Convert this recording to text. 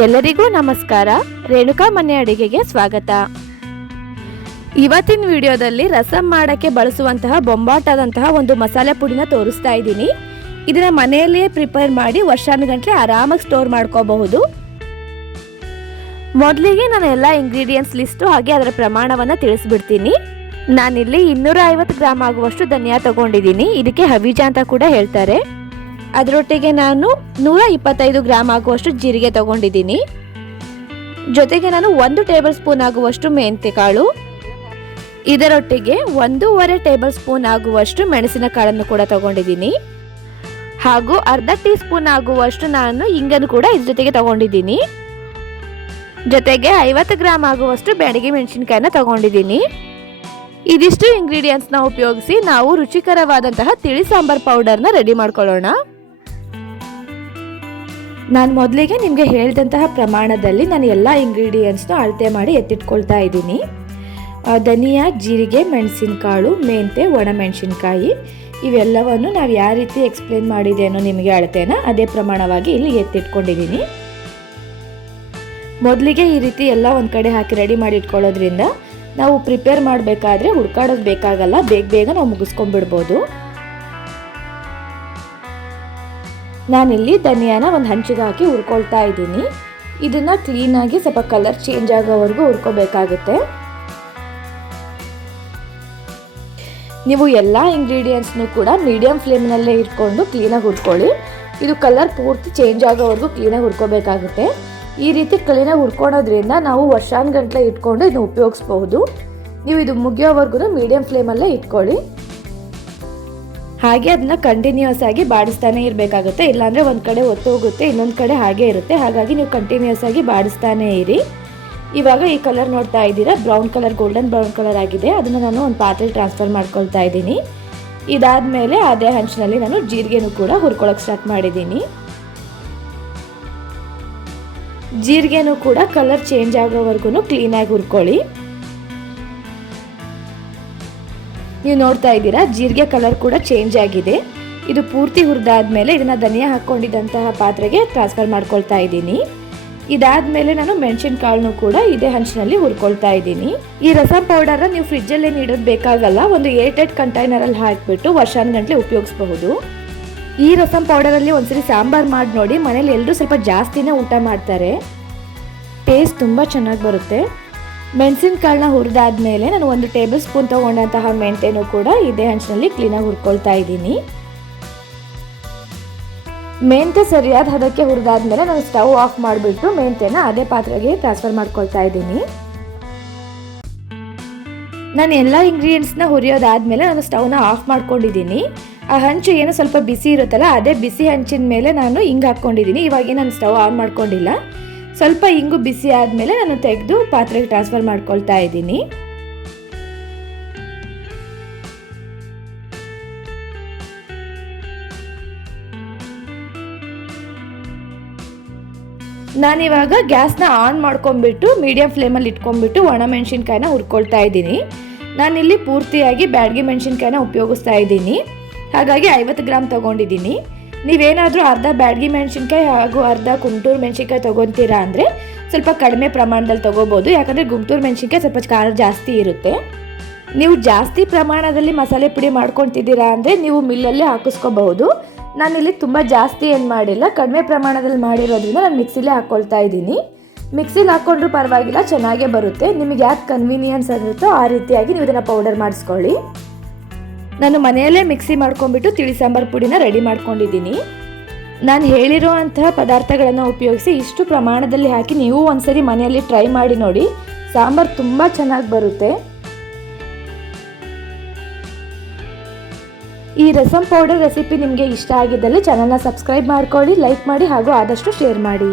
ಎಲ್ಲರಿಗೂ ನಮಸ್ಕಾರ. ರೇಣುಕಾ ಮನೆ ಅಡಿಗೆಗೆ ಸ್ವಾಗತ. ಇವತ್ತಿನ ವಿಡಿಯೋದಲ್ಲಿ ರಸಂ ಮಾಡೋಕ್ಕೆ ಬಳಸುವಂತಹ ಬೊಂಬಾಟಾದಂತಹ ಒಂದು ಮಸಾಲೆ ಪುಡಿನ ತೋರಿಸ್ತಾ ಇದ್ದೀನಿ. ಇದನ್ನ ಮನೆಯಲ್ಲೇ ಪ್ರಿಪೇರ್ ಮಾಡಿ ವರ್ಷಾನುಗಂಟಲೆ ಆರಾಮಾಗಿ ಸ್ಟೋರ್ ಮಾಡ್ಕೋಬಹುದು. ಮೊದಲಿಗೆ ನಾನು ಎಲ್ಲ ಇಂಗ್ರೀಡಿಯೆಂಟ್ಸ್ ಲಿಸ್ಟು ಹಾಗೆ ಅದರ ಪ್ರಮಾಣವನ್ನು ತಿಳಿಸ್ಬಿಡ್ತೀನಿ. ನಾನಿಲ್ಲಿ 250 ಗ್ರಾಮ್ ಆಗುವಷ್ಟು ಧನಿಯಾ ತಗೊಂಡಿದ್ದೀನಿ. ಇದಕ್ಕೆ ಹವಿಜ ಅಂತ ಕೂಡ ಹೇಳ್ತಾರೆ. ಅದರೊಟ್ಟಿಗೆ ನಾನು 125 ಗ್ರಾಮ್ ಆಗುವಷ್ಟು ಜೀರಿಗೆ ತಗೊಂಡಿದ್ದೀನಿ. ಜೊತೆಗೆ ನಾನು 1 ಟೇಬಲ್ ಸ್ಪೂನ್ ಆಗುವಷ್ಟು ಮೆಂತ್ಯ ಕಾಳು, ಇದರೊಟ್ಟಿಗೆ 1.5 ಟೇಬಲ್ ಸ್ಪೂನ್ ಆಗುವಷ್ಟು ಮೆಣಸಿನ ಕಾಳನ್ನು ಕೂಡ ತಗೊಂಡಿದ್ದೀನಿ. ಹಾಗೂ ಅರ್ಧ ಟೀ ಸ್ಪೂನ್ ಆಗುವಷ್ಟು ನಾನು ಇಂಗನ್ನು ಕೂಡ ಇದ್ರ ಜೊತೆಗೆ ತಗೊಂಡಿದ್ದೀನಿ. ಜೊತೆಗೆ 50 ಗ್ರಾಮ್ ಆಗುವಷ್ಟು ಬ್ಯಾಡಗಿ ಮೆಣಸಿನಕಾಯಿನ ತಗೊಂಡಿದ್ದೀನಿ. ಇದಿಷ್ಟು ಇಂಗ್ರೀಡಿಯೆಂಟ್ಸ್ನ ಉಪಯೋಗಿಸಿ ನಾವು ರುಚಿಕರವಾದಂತಹ ತಿಳಿ ಸಾಂಬಾರ್ ಪೌಡರ್ನ ರೆಡಿ ಮಾಡ್ಕೊಳ್ಳೋಣ. ನಾನು ಮೊದಲಿಗೆ ನಿಮಗೆ ಹೇಳಿದಂತಹ ಪ್ರಮಾಣದಲ್ಲಿ ನಾನು ಎಲ್ಲ ಇಂಗ್ರೀಡಿಯೆಂಟ್ಸ್ನ ಅಳತೆ ಮಾಡಿ ಎತ್ತಿಟ್ಕೊಳ್ತಾ ಇದ್ದೀನಿ. ಧನಿಯಾ, ಜೀರಿಗೆ, ಮೆಣಸಿನಕಾಳು, ಮೆಂತೆ, ಒಣಮೆಣಸಿನಕಾಯಿ ಇವೆಲ್ಲವನ್ನು ನಾವು ಯಾವ ರೀತಿ ಎಕ್ಸ್ಪ್ಲೇನ್ ಮಾಡಿದ್ದೇನೋ ನಿಮಗೆ ಅಳತೆನ ಅದೇ ಪ್ರಮಾಣವಾಗಿ ಇಲ್ಲಿ ಎತ್ತಿಟ್ಕೊಂಡಿದ್ದೀನಿ. ಮೊದಲಿಗೆ ಈ ರೀತಿ ಎಲ್ಲ ಒಂದು ಕಡೆ ಹಾಕಿ ರೆಡಿ ಮಾಡಿ ಇಟ್ಕೊಳ್ಳೋದ್ರಿಂದ ನಾವು ಪ್ರಿಪೇರ್ ಮಾಡಬೇಕಾದ್ರೆ ಹುಡ್ಕಾಡೋದು ಬೇಕಾಗಲ್ಲ, ಬೇಗ ನಾವು ಮುಗಿಸ್ಕೊಂಡ್ಬಿಡ್ಬೋದು. ನಾನಿಲ್ಲಿ ಧನಿಯಾನ ಒಂದು ಹಂಚಿಗೆ ಹಾಕಿ ಹುರ್ಕೊಳ್ತಾ ಇದ್ದೀನಿ. ಇದನ್ನು ಕ್ಲೀನಾಗಿ ಸ್ವಲ್ಪ ಕಲರ್ ಚೇಂಜ್ ಆಗೋವರೆಗೂ ಹುರ್ಕೋಬೇಕಾಗುತ್ತೆ. ನೀವು ಎಲ್ಲ ಇಂಗ್ರೀಡಿಯೆಂಟ್ಸ್ನು ಕೂಡ ಮೀಡಿಯಂ ಫ್ಲೇಮ್ನಲ್ಲೇ ಇಟ್ಕೊಂಡು ಕ್ಲೀನಾಗಿ ಹುರ್ಕೊಳ್ಳಿ. ಇದು ಕಲರ್ ಪೂರ್ತಿ ಚೇಂಜ್ ಆಗೋವರೆಗೂ ಕ್ಲೀನಾಗಿ ಹುರ್ಕೋಬೇಕಾಗುತ್ತೆ. ಈ ರೀತಿ ಕ್ಲೀನಾಗಿ ಹುರ್ಕೊಳೋದ್ರಿಂದ ನಾವು ವರ್ಷಾನುಗಂಟಲೆ ಇಟ್ಕೊಂಡು ಇದನ್ನು ಉಪಯೋಗಿಸ್ಬಹುದು. ನೀವು ಇದು ಮುಗಿಯೋವರೆಗೂ ಮೀಡಿಯಂ ಫ್ಲೇಮಲ್ಲೇ ಇಟ್ಕೊಳ್ಳಿ. ಹಾಗೆ ಅದನ್ನ ಕಂಟಿನ್ಯೂಸ್ ಆಗಿ ಬಾಡಿಸ್ತಾನೆ ಇರಬೇಕಾಗುತ್ತೆ. ಇಲ್ಲಾಂದರೆ ಒಂದು ಕಡೆ ಒತ್ತೋಗುತ್ತೆ, ಇನ್ನೊಂದು ಕಡೆ ಹಾಗೆ ಇರುತ್ತೆ. ಹಾಗಾಗಿ ನೀವು ಕಂಟಿನ್ಯೂಸ್ ಆಗಿ ಬಾಡಿಸ್ತಾನೆ ಇರಿ. ಇವಾಗ ಈ ಕಲರ್ ನೋಡ್ತಾ ಇದ್ದೀರಾ, brown colour, golden brown colour ಆಗಿದೆ. ಅದನ್ನು ನಾನು ಒಂದು ಪಾತ್ರೆಗೆ ಟ್ರಾನ್ಸ್ಫರ್ ಮಾಡ್ಕೊಳ್ತಾ ಇದ್ದೀನಿ. ಇದಾದಮೇಲೆ ಅದೇ ಹಂಚಿನಲ್ಲಿ ನಾನು ಜೀರಿಗೆನೂ ಕೂಡ ಹುರ್ಕೊಳ್ಳೋಕೆ ಸ್ಟಾರ್ಟ್ ಮಾಡಿದ್ದೀನಿ. ಜೀರಿಗೆನೂ ಕೂಡ ಕಲರ್ ಚೇಂಜ್ ಆಗೋವರೆಗೂ ಕ್ಲೀನಾಗಿ ಹುರ್ಕೊಳ್ಳಿ. ನೀವು ನೋಡ್ತಾ ಇದ್ದೀರಾ, ಜೀರಿಗೆ ಕಲರ್ ಕೂಡ ಚೇಂಜ್ ಆಗಿದೆ. ಇದು ಪೂರ್ತಿ ಹುರಿದಾದ್ಮೇಲೆ ಇದನ್ನು ಧನಿಯಾ ಹಾಕ್ಕೊಂಡಿದ್ದಂತಹ ಪಾತ್ರೆಗೆ ಟ್ರಾನ್ಸ್ಫರ್ ಮಾಡ್ಕೊಳ್ತಾ ಇದ್ದೀನಿ. ಇದಾದಮೇಲೆ ನಾನು ಮೆಣಸಿನಕಾಳನ್ನು ಕೂಡ ಇದೇ ಹಂಚಿನಲ್ಲಿ ಹುರ್ಕೊಳ್ತಾ ಇದ್ದೀನಿ. ಈ ರಸಂ ಪೌಡರ್ನ ನೀವು ಫ್ರಿಜ್ಜಲ್ಲೇ ಇಡೋದು ಬೇಕಾಗಲ್ಲ, ಒಂದು ಏರ್ಟೈಟ್ ಕಂಟೈನರಲ್ಲಿ ಹಾಕಿಬಿಟ್ಟು ವರ್ಷಾನುಗಂಟಲೆ ಉಪಯೋಗಿಸಬಹುದು. ಈ ರಸಂ ಪೌಡರಲ್ಲಿ ಒಂದ್ಸರಿ ಸಾಂಬಾರು ಮಾಡಿ ನೋಡಿ, ಮನೇಲಿ ಎಲ್ಲರೂ ಸ್ವಲ್ಪ ಜಾಸ್ತಿನೇ ಊಟ ಮಾಡ್ತಾರೆ. ಟೇಸ್ಟ್ ತುಂಬ ಚೆನ್ನಾಗಿ ಬರುತ್ತೆ. ಮೆಣಸಿನಕಾಳನ್ನ ಹುರಿದಾದ್ಮೇಲೆ ನಾನು 1 ಟೇಬಲ್ ಸ್ಪೂನ್ ತೊಗೊಂಡಂತಹ ಮೆಂತೆನೂ ಕೂಡ ಇದೇ ಹಂಚಿನಲ್ಲಿ ಕ್ಲೀನಾಗಿ ಹುರ್ಕೊಳ್ತಾ ಇದ್ದೀನಿ. ಮೆಂತೆ ಸರಿಯಾದ ಹದಕ್ಕೆ ಹುರಿದಾದ್ಮೇಲೆ ನಾನು ಸ್ಟವ್ ಆಫ್ ಮಾಡಿಬಿಟ್ಟು ಮೆಂತೆನ ಅದೇ ಪಾತ್ರೆಗೆ ಟ್ರಾನ್ಸ್ಫರ್ ಮಾಡ್ಕೊಳ್ತಾ ಇದ್ದೀನಿ. ನಾನು ಎಲ್ಲ ಇಂಗ್ರೀಡಿಯೆಂಟ್ಸ್ನ ಹುರಿಯೋದಾದ್ಮೇಲೆ ನಾನು ಸ್ಟವ್ನ ಆಫ್ ಮಾಡ್ಕೊಂಡಿದ್ದೀನಿ. ಆ ಹಂಚು ಏನು ಸ್ವಲ್ಪ ಬಿಸಿ ಇರುತ್ತಲ್ಲ, ಅದೇ ಬಿಸಿ ಹಂಚಿನ ಮೇಲೆ ನಾನು ಹಿಂಗೆ ಹಾಕ್ಕೊಂಡಿದ್ದೀನಿ. ಇವಾಗ ನಾನು ಸ್ಟವ್ ಆನ್ ಮಾಡ್ಕೊಂಡಿಲ್ಲ. ಸ್ವಲ್ಪ ಇಂಗು ಬಿಸಿ ಆದಮೇಲೆ ನಾನು ತೆಗೆದು ಪಾತ್ರೆಗೆ ಟ್ರಾನ್ಸ್ಫರ್ ಮಾಡ್ಕೊಳ್ತಾ ಇದ್ದೀನಿ. ನಾನಿವಾಗ ಗ್ಯಾಸ್ನ ಆನ್ ಮಾಡ್ಕೊಂಡ್ಬಿಟ್ಟು ಮೀಡಿಯಂ ಫ್ಲೇಮಲ್ಲಿ ಇಟ್ಕೊಂಡ್ಬಿಟ್ಟು ಒಣಮೆಣಸಿನ್ಕಾಯಿನ ಹುರ್ಕೊಳ್ತಾ ಇದ್ದೀನಿ. ನಾನಿಲ್ಲಿ ಪೂರ್ತಿಯಾಗಿ ಬ್ಯಾಡಗಿ ಮೆಣಸಿನ್ಕಾಯಿನ ಉಪಯೋಗಿಸ್ತಾ ಇದ್ದೀನಿ. ಹಾಗಾಗಿ 50 ಗ್ರಾಮ್ ತೊಗೊಂಡಿದ್ದೀನಿ. ನೀವೇನಾದರೂ ಅರ್ಧ ಬ್ಯಾಡಗಿ ಮೆಣಸಿನ್ಕಾಯಿ ಹಾಗೂ ಅರ್ಧ ಗುಂಟೂರು ಮೆಣಸಿನ್ಕಾಯಿ ತೊಗೊತೀರಾ ಅಂದರೆ ಸ್ವಲ್ಪ ಕಡಿಮೆ ಪ್ರಮಾಣದಲ್ಲಿ ತೊಗೋಬೋದು. ಯಾಕಂದರೆ ಗುಂಟೂರು ಮೆಣಸಿನ್ಕಾಯಿ ಸ್ವಲ್ಪ ಖಾರ ಜಾಸ್ತಿ ಇರುತ್ತೆ. ನೀವು ಜಾಸ್ತಿ ಪ್ರಮಾಣದಲ್ಲಿ ಮಸಾಲೆ ಪುಡಿ ಮಾಡ್ಕೊತಿದ್ದೀರಾ ಅಂದರೆ ನೀವು ಮಿಲ್ಲಲ್ಲೇ ಹಾಕಿಸ್ಕೋಬಹುದು. ನಾನಿಲ್ಲಿ ತುಂಬ ಜಾಸ್ತಿ ಏನು ಮಾಡಿಲ್ಲ, ಕಡಿಮೆ ಪ್ರಮಾಣದಲ್ಲಿ ಮಾಡಿರೋದ್ರಿಂದ ನಾನು ಮಿಕ್ಸಿಲೇ ಹಾಕ್ಕೊಳ್ತಾ ಇದ್ದೀನಿ. ಮಿಕ್ಸಿಲಿ ಹಾಕ್ಕೊಂಡ್ರೂ ಪರವಾಗಿಲ್ಲ, ಚೆನ್ನಾಗೇ ಬರುತ್ತೆ. ನಿಮಗೆ ಯಾಕೆ ಕನ್ವೀನಿಯನ್ಸ್ ಆಗಿರುತ್ತೋ ಆ ರೀತಿಯಾಗಿ ನೀವು ಇದನ್ನು ಪೌಡರ್ ಮಾಡಿಸ್ಕೊಳ್ಳಿ. ನಾನು ಮನೆಯಲ್ಲೇ ಮಿಕ್ಸಿ ಮಾಡ್ಕೊಂಡ್ಬಿಟ್ಟು ತಿಳಿ ಸಾಂಬಾರು ಪುಡಿನ ರೆಡಿ ಮಾಡ್ಕೊಂಡಿದ್ದೀನಿ. ನಾನು ಹೇಳಿರೋ ಅಂತಹ ಪದಾರ್ಥಗಳನ್ನು ಉಪಯೋಗಿಸಿ ಇಷ್ಟು ಪ್ರಮಾಣದಲ್ಲಿ ಹಾಕಿ ನೀವು ಒಂದ್ಸರಿ ಮನೆಯಲ್ಲಿ ಟ್ರೈ ಮಾಡಿ ನೋಡಿ. ಸಾಂಬಾರು ತುಂಬ ಚೆನ್ನಾಗಿ ಬರುತ್ತೆ. ಈ ರಸಂ ಪೌಡರ್ ರೆಸಿಪಿ ನಿಮಗೆ ಇಷ್ಟ ಆಗಿದ್ದಲ್ಲಿ ಚಾನಲ್ನ ಸಬ್ಸ್ಕ್ರೈಬ್ ಮಾಡ್ಕೊಳ್ಳಿ, ಲೈಕ್ ಮಾಡಿ ಹಾಗೂ ಆದಷ್ಟು ಶೇರ್ ಮಾಡಿ.